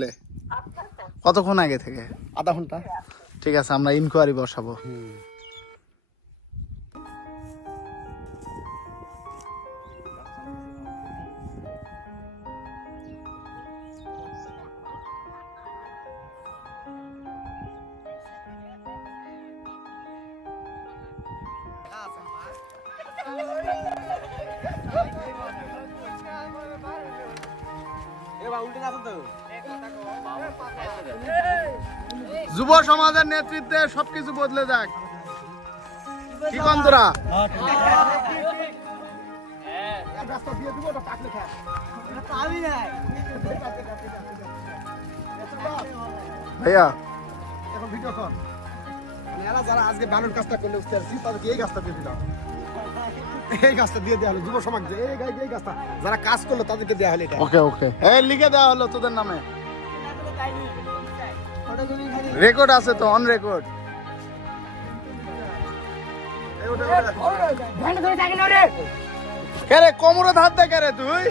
লে কতক্ষণ আগে থেকে? আধা ঘন্টা। ঠিক আছে, আমরা ইনকোয়ারি বসাবো। যুব সমাজের নেতৃত্বে সবকিছু বদলে যাক, কি কন্তরা? ভাইয়া এখন ভিডিও কর, এরা যারা আজকে বালুর কাজটা করলে উঠতে আসছি তাদেরকে এই গাছটা দিয়ে দিলাম, এই গাছটা দিয়ে দেওয়া হলো যুব সমাজ, এই গাছটা যারা কাজ করলো তাদেরকে দেওয়া হলো এটা। ওকে ওকে, এই লিখে দেওয়া হলো তোদের নামে, রেকর্ড আছে তো, অন রেকর্ড। কে রে কোমরে ধার দে, কে রে তুই?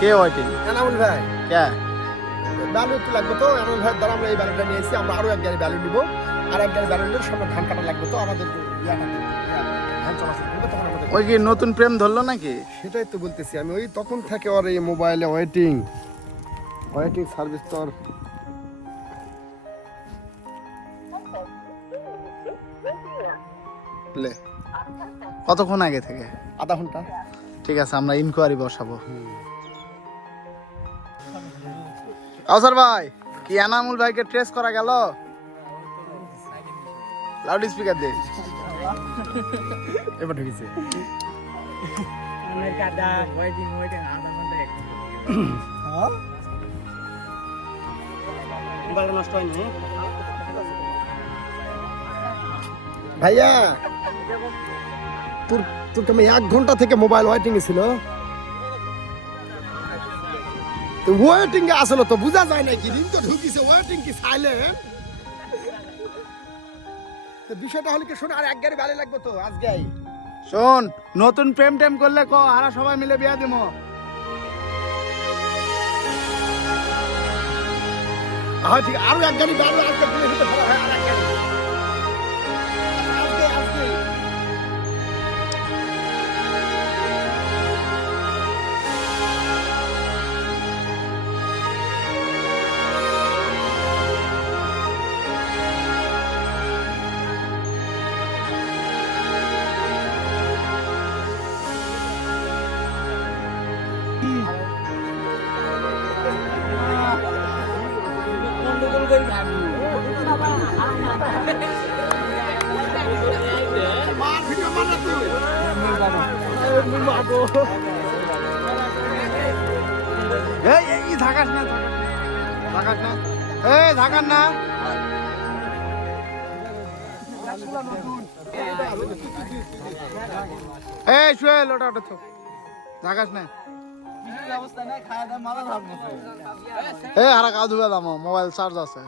কে ওইটিং? এনামুল ভাই, কে বালু একটু লাগবে তো, এনামুল ভাই দ্বারা আমরা এই বালুটা নিয়ে এসেছি, আমরা আরো এক গাড়ি বালু নিবো, আর এক গাড়ি বালু নিলে সামনে ধান কাটা লাগবে তো, আমাদের ধান চলাচল করবে তখন আমাদের। ওই কি নতুন প্রেম ধরলো নাকি? সেটাই তো বলতেছি আমি, ওই তখন থেকে ওর এই মোবাইলে ওয়েটিং সার্ভিস তো আর লে কতক্ষণ আগে থেকে? আধা ঘন্টা। ঠিক আছে, আমরা ইনকোয়ারি বসাবো। কাউসার ভাই, কি এনামুল ভাইকে ট্রেস করা গেল? লাউড স্পিকার দে। এবার ঢুকেছে। ভাইয়া তোর তুমি 1 ঘন্টা থেকে মোবাইল ওয়েটিং এ ছিল, ওয়েটিং এ আসলে তো বোঝা যায় না, কি রিং তো ঢুকিছে, ওয়েটিং কি সাইলেন্ট, তো বিষয়টা হলো কি শোন, আর এক গাড়ি ভালো লাগবে তো আজকেই। শোন, নতুন প্রেম টেম করলে ক, আরা সবাই মিলে বিয়া দিমো। হ্যাঁ ঠিক, আরো এক গাড়ি ভালো আজকে দিলে হতে ভালো হয়, আর এক গাড়ি আজকে এই ধাকাস না, ধাকাস না, এই ধাকাস না। এই শুয়েল, ওটা ওটা তো ধাকাস না। এই হারা কাউ ধুবে দাম, মোবাইল চার্জ আছে।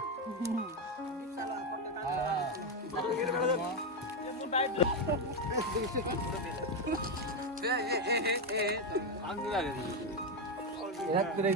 এক করে